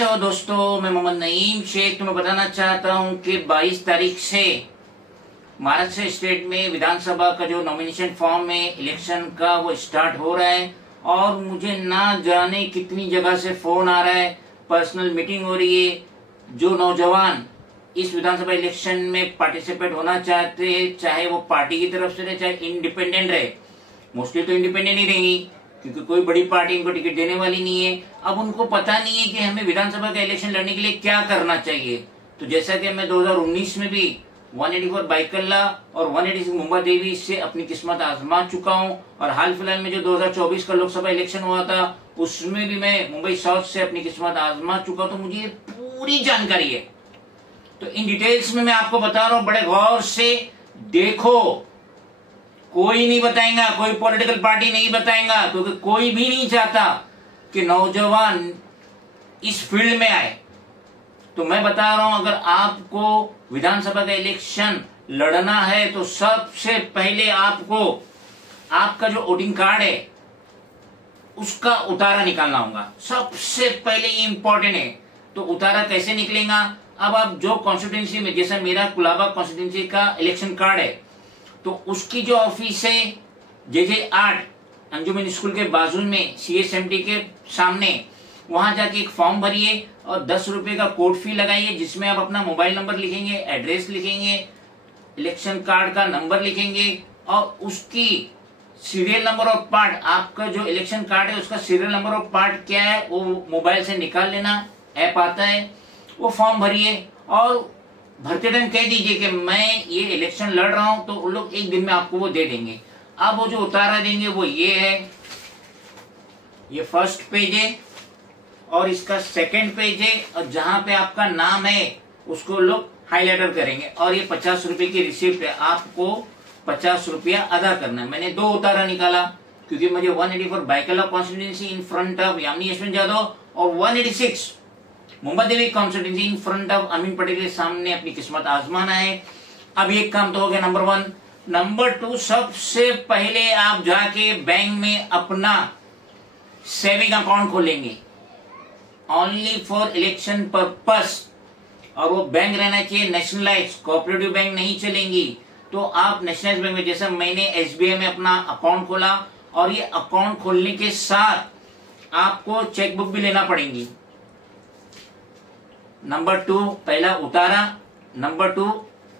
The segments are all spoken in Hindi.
कैसे हो दोस्तों। मैं मोहम्मद नईम शेख तुम्हें बताना चाहता हूं कि 22 तारीख से महाराष्ट्र स्टेट में विधानसभा का जो नॉमिनेशन फॉर्म है इलेक्शन का वो स्टार्ट हो रहा है और मुझे ना जाने कितनी जगह से फोन आ रहा है, पर्सनल मीटिंग हो रही है। जो नौजवान इस विधानसभा इलेक्शन में पार्टिसिपेट होना चाहते हैं, चाहे वो पार्टी की तरफ से रहे चाहे इंडिपेंडेंट रहे, मोस्टली तो इंडिपेंडेंट ही रहेंगी क्योंकि कोई बड़ी पार्टी इनको टिकट देने वाली नहीं है। अब उनको पता नहीं है कि हमें विधानसभा का इलेक्शन लड़ने के लिए क्या करना चाहिए। तो जैसा कि मैं 2019 में भी 184 बाइकल्ला और 186 मुंबा देवी से अपनी किस्मत आजमा चुका हूं और हाल फिलहाल में जो 2024 का लोकसभा इलेक्शन हुआ था उसमें भी मैं मुंबई साउथ से अपनी किस्मत आजमा चुका हूं, तो मुझे पूरी जानकारी है। तो इन डिटेल्स में मैं आपको बता रहा हूं, बड़े गौर से देखो। कोई नहीं बताएगा, कोई पॉलिटिकल पार्टी नहीं बताएगा क्योंकि कोई भी नहीं चाहता कि नौजवान इस फील्ड में आए। तो मैं बता रहा हूं, अगर आपको विधानसभा का इलेक्शन लड़ना है तो सबसे पहले आपको आपका जो वोटिंग कार्ड है उसका उतारा निकालना होगा। सबसे पहले ये इंपॉर्टेंट है। तो उतारा कैसे निकलेगा? अब आप जो कॉन्स्टिट्यूंसी में, जैसे मेरा कुलाबा कॉन्स्टिट्यूंसी का इलेक्शन कार्ड है तो उसकी जो ऑफिस है JJ 8 अंजुमन स्कूल के बाजू में CSMT के सामने, वहां जाके एक फॉर्म भरिए और 10 रुपए का कोर्ट फी लगाइए जिसमें आप अपना मोबाइल नंबर लिखेंगे, एड्रेस लिखेंगे, इलेक्शन कार्ड का नंबर लिखेंगे और उसकी सीरियल नंबर ऑफ पार्ट, आपका जो इलेक्शन कार्ड है उसका सीरियल नंबर ऑफ पार्ट क्या है वो मोबाइल से निकाल लेना, ऐप आता है, वो फॉर्म भरिए और भरते टाइम कह दीजिए कि मैं ये इलेक्शन लड़ रहा हूं, तो उन लोग एक दिन में आपको वो दे देंगे। अब वो जो उतारा देंगे वो ये है, ये फर्स्ट पेज है और इसका सेकंड पेज है और जहां पे आपका नाम है उसको लोग हाईलाइटर करेंगे और ये 50 रुपए की रिसिप्ट है, आपको 50 रुपया अदा करना है। मैंने 2 उतारा निकाला क्योंकि मुझे 184 Byculla constituency in front of Yamini Yashwant Yadav और 186 Mumba Devi constituency in front of Amin Patel के सामने अपनी किस्मत आजमाना है। अब एक काम तो हो गया, नंबर 1। नंबर 2, सबसे पहले आप जाके बैंक में अपना सेविंग अकाउंट खोलेंगे ओनली फॉर इलेक्शन पर्पस, और वो बैंक रहना चाहिए नेशनलाइज, कोऑपरेटिव बैंक नहीं चलेंगी। तो आप नेशनलाइज बैंक में, जैसे मैंने SBI में अपना अकाउंट खोला और ये अकाउंट खोलने के साथ आपको चेकबुक भी लेना पड़ेगी। नंबर 2 पहला उतारा, नंबर 2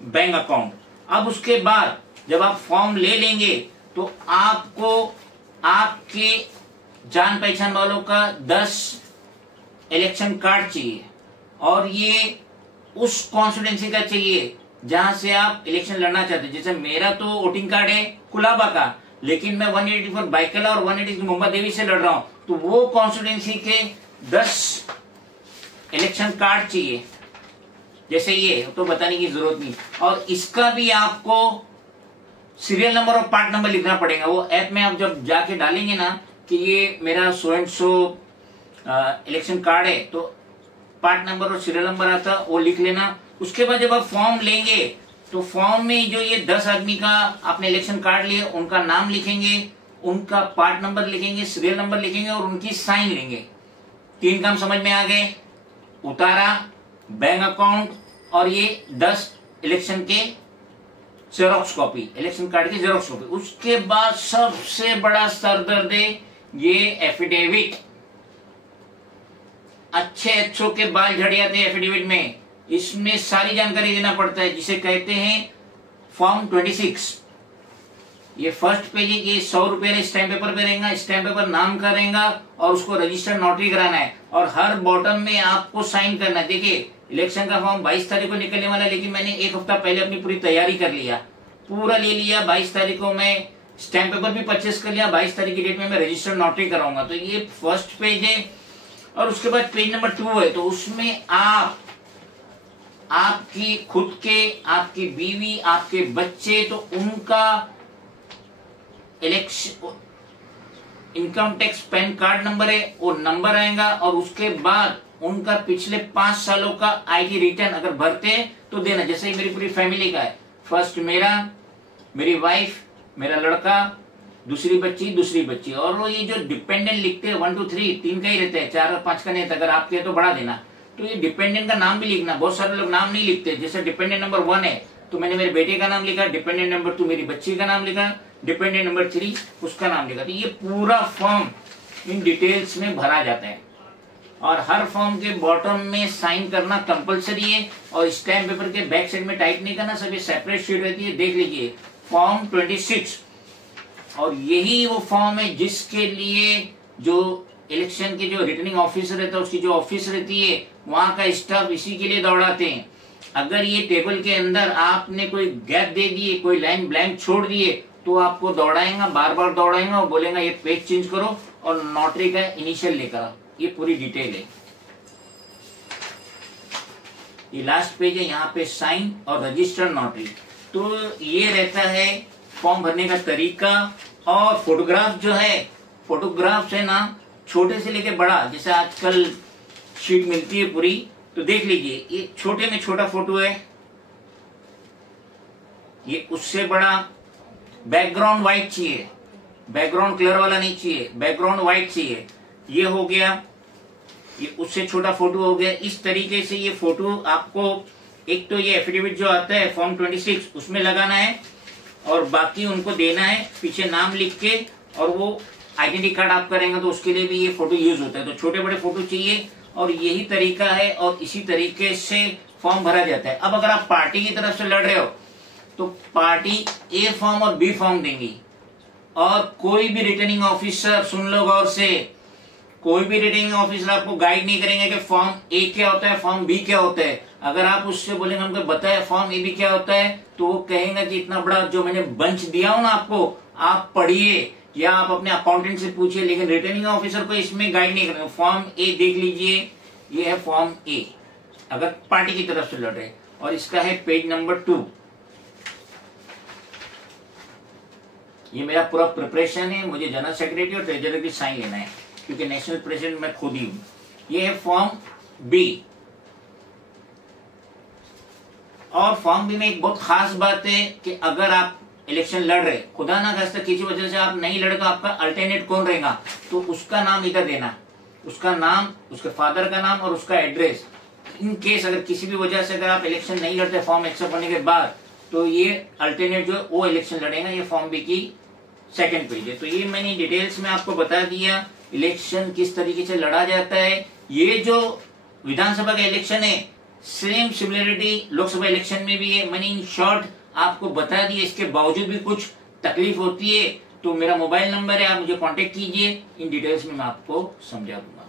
बैंक अकाउंट। अब उसके बाद जब आप फॉर्म ले लेंगे तो आपको आपके जान पहचान वालों का 10 इलेक्शन कार्ड चाहिए और ये उस कॉन्स्टिट्यूंसी का चाहिए जहां से आप इलेक्शन लड़ना चाहते हैं। जैसे मेरा तो वोटिंग कार्ड है कुलाबा का, लेकिन मैं 184 बाइकल्ला और 186 मुंबा देवी से लड़ रहा हूं, तो वो कॉन्स्टिट्यूंसी के 10 इलेक्शन कार्ड चाहिए। जैसे ये तो बताने की जरूरत नहीं, और इसका भी आपको सीरियल नंबर और पार्ट नंबर लिखना पड़ेगा। वो ऐप में आप जब जाके डालेंगे ना कि ये मेरा so and so election card है, तो पार्ट नंबर और सीरियल नंबर आता वो लिख लेना। उसके बाद जब आप फॉर्म लेंगे तो फॉर्म में जो ये 10 आदमी का आपने इलेक्शन कार्ड लिए उनका नाम लिखेंगे, उनका पार्ट नंबर लिखेंगे, सीरियल नंबर लिखेंगे और उनकी साइन लेंगे। 3 काम समझ में आ गए, उतारा, बैंक अकाउंट और ये 10 इलेक्शन के जेरोक्स कॉपी, इलेक्शन कार्ड की जेरोक्स कॉपी। उसके बाद सबसे बड़ा सरदर्द है ये एफिडेविट। अच्छों के बाल झड़ जाते हैं एफिडेविट में, इसमें सारी जानकारी देना पड़ता है जिसे कहते हैं फॉर्म 26। ये फर्स्ट पेज है, ये 100 रुपये स्टैम्प पेपर पे रहेगा, स्टैम्प पेपर नाम का रहेगा और उसको रजिस्टर्ड नोटरी कराना है और हर बॉटम में आपको साइन करना है। देखिए इलेक्शन का फॉर्म 22 तारीख को निकलने वाला है, लेकिन मैंने 1 हफ्ता पहले अपनी पूरी तैयारी कर लिया, पूरा ले लिया। 22 तारीख को मैं स्टैम्प पेपर भी परचेस कर लिया, 22 तारीख की डेट में मैं रजिस्टर्ड नोटरी कराऊंगा। तो ये फर्स्ट पेज है और उसके बाद पेज नंबर 2 है, तो उसमें आप आपकी खुद के, आपकी बीवी, आपके बच्चे, तो उनका election income tax pan card number है, वो नंबर आएगा और उसके बाद उनका पिछले 5 सालों का IT रिटर्न अगर भरते हैं तो देना। जैसे मेरी पूरी फैमिली का है, फर्स्ट मेरा, मेरी वाइफ, मेरा लड़का, दूसरी बच्ची, और वो ये जो डिपेंडेंट लिखते हैं 1 2 3 3 का ही रहता है, 4 और 5 का नहीं रहता। अगर आपके तो बढ़ा देना। तो ये डिपेंडेंट का नाम भी लिखना, बहुत सारे लोग नाम नहीं लिखते। जैसे डिपेंडेंट नंबर 1 है तो मैंने मेरे बेटे का नाम लिखा, डिपेंडेंट नंबर 2 मेरी बच्ची का नाम लिखा, डिपेंडेंट नंबर 3 उसका नाम लिखा। तो ये पूरा फॉर्म इन डिटेल्स में भरा जाता है और हर फॉर्म के बॉटम में साइन करना कंपलसरी है और स्टैम्प पेपर के बैक साइड में टाइप नहीं करना, सभी सेपरेट शीट रहती है। देख लीजिए फॉर्म 26 और यही वो फॉर्म है जिसके लिए जो इलेक्शन के जो रिटर्निंग ऑफिसर रहता है उसकी जो ऑफिस रहती है वहां का स्टाफ इसी के लिए दौड़ाते हैं। अगर ये टेबल के अंदर आपने कोई गैप दे दिए, कोई लाइन ब्लैंक छोड़ दिए तो आपको दौड़ाएंगा, बार बार दौड़ाएंगा और बोलेगा ये पेज चेंज करो और नोटरी का इनिशियल लेकर आओ। ये पूरी डिटेल है। ये लास्ट पेज है, यहाँ पे साइन और रजिस्टर्ड नोटरी। तो ये रहता है फॉर्म भरने का तरीका। और फोटोग्राफ जो है, फोटोग्राफ है ना छोटे से लेके बड़ा, जैसे आजकल शीट मिलती है पूरी, तो देख लीजिए ये छोटे में छोटा फोटो है, ये उससे बड़ा। बैकग्राउंड व्हाइट चाहिए, बैकग्राउंड कलर वाला नहीं चाहिए, बैकग्राउंड व्हाइट चाहिए। ये हो गया, ये उससे छोटा फोटो हो गया। इस तरीके से ये फोटो आपको, एक तो ये एफिडेविट जो आता है फॉर्म 26 उसमें लगाना है और बाकी उनको देना है पीछे नाम लिख के, और वो आइडेंटिटी कार्ड आप करेंगे तो उसके लिए भी ये फोटो यूज होता है। तो छोटे बड़े फोटो चाहिए और यही तरीका है और इसी तरीके से फॉर्म भरा जाता है। अब अगर आप पार्टी की तरफ से लड़ रहे हो तो पार्टी ए फॉर्म और बी फॉर्म देंगी और कोई भी रिटर्निंग ऑफिसर, सुन लो गौर से, कोई भी रिटर्निंग ऑफिसर आपको गाइड नहीं करेंगे कि फॉर्म ए क्या होता है, फॉर्म बी क्या होता है। अगर आप उससे बोलेंगे हमको बताया फॉर्म ए बी क्या होता है तो वो कहेंगे कि इतना बड़ा जो मैंने बंच दिया हूं ना आपको, आप पढ़िए या आप अपने अकाउंटेंट से पूछिए, लेकिन रिटर्निंग ऑफिसर को इसमें गाइड नहीं करेंगे। फॉर्म ए देख लीजिए, ये है फॉर्म ए अगर पार्टी की तरफ से लड़ रहे, और इसका है पेज नंबर 2। ये मेरा पूरा प्रिपरेशन है, मुझे जनरल सेक्रेटरी और ट्रेजरर की साइन लेना है क्योंकि नेशनल प्रेसिडेंट मैं खुद ही हूं। ये है फॉर्म बी। और फॉर्म बी में एक बहुत खास बात है कि अगर आप इलेक्शन लड़ रहे, खुदा ना खास्ता किसी वजह से आप नहीं लड़े तो आपका अल्टरनेट कौन रहेगा, तो उसका नाम इधर देना, उसका नाम, उसके फादर का नाम और उसका एड्रेस। इन केस अगर किसी भी वजह से अगर आप इलेक्शन नहीं लड़ते फॉर्म एक्सेप्ट होने के बाद, तो ये अल्टरनेट जो वो इलेक्शन लड़ेगा। ये फॉर्म बी की सेकंड पेज है। तो ये मैंने डिटेल्स में आपको बता दिया इलेक्शन किस तरीके से लड़ा जाता है। ये जो विधानसभा का इलेक्शन है सेम सिमिलरिटी लोकसभा इलेक्शन में भी है। मैंने इन शॉर्ट आपको बता दिया, इसके बावजूद भी कुछ तकलीफ होती है तो मेरा मोबाइल नंबर है, आप मुझे कांटेक्ट कीजिए, इन डिटेल्स में मैं आपको समझा दूंगा।